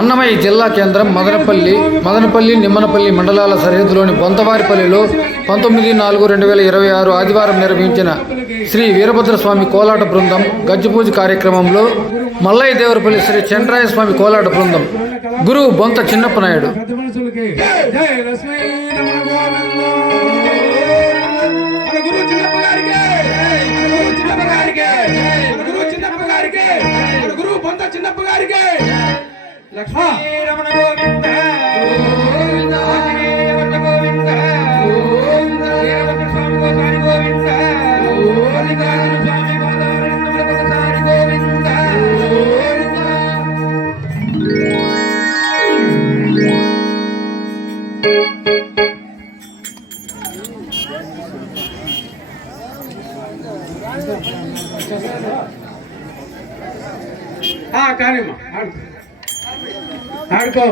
అన్నమయ్య జిల్లా కేంద్రం మదనపల్లి నిమ్మనపల్లి మండలాల సరిహద్దులోని బొంతవారిపల్లిలో 19/4/2026 ఆదివారం నిర్వహించిన శ్రీ వీరభద్రస్వామి కోలాట బృందం గజ్జిపూజ కార్యక్రమంలో మల్లయ్య దేవరపల్లి శ్రీ చంద్రాయ స్వామి కోలాట బృందం గురువు బొంత చిన్నప్ప నాయుడు లక్ష్మీ రమణ గోవింద గోవింద రమణ గోవింద గోవింద వీరభద్ర స్వామి గోవింద గోవింద స్వామి గోవింద కానిమ్మా ఆడుకో